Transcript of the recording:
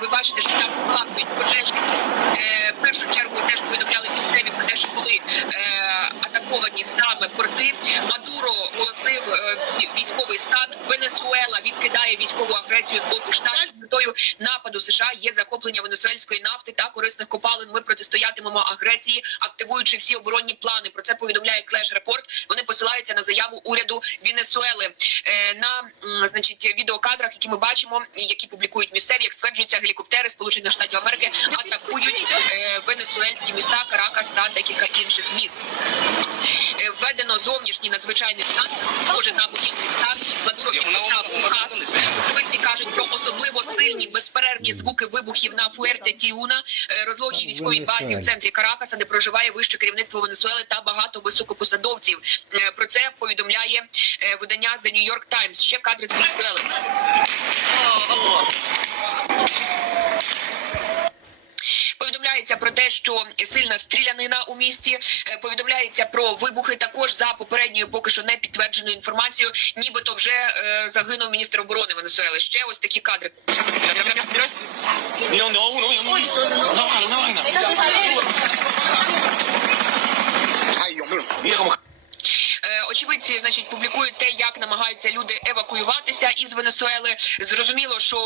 ви бачите, що там плакають пожежі. Е, в першу чергу теж повідомляли місцеві про те, що були е, атаковані саме порти. Мадуро оголосив е, військовий стан. Венесуела відкидає військову агресію з боку штатів. США є захоплення венесуельської нафти та корисних копалин. Ми протистоятимемо агресії, активуючи всі оборонні плани. Про це повідомляє Клеш Репорт. Вони посилаються на заяву уряду Венесуели. Е, на значить відеокадрах, які ми бачимо, які публікують місцеві, як стверджується, гелікоптери Сполучених Штатів Америки атакують е, венесуельські міста Каракас та декілька інших міст. Е, Введено зовнішній надзвичайний стан, схоже на воєнний стан. Мадуро підписав безперервні звуки вибухів на Фуерте Тіуна, е, розлогій військовій базі в центрі Каракаса, де проживає вище керівництво Венесуели та багато високопосадовців. Е, Про це повідомляє е, видання The New York Times. Ще кадри з Венесуели. Повідомляється про те, що сильна стрілянина у місті. Е, Повідомляється про вибухи. Також за попередньою поки що не підтвердженою інформацією, нібито вже е, загинув міністр оборони Венесуели. Ще ось такі кадри. Е, Очевидці, значить, публікують те, як намагаються люди евакуюватися із Венесуели. Зрозуміло, що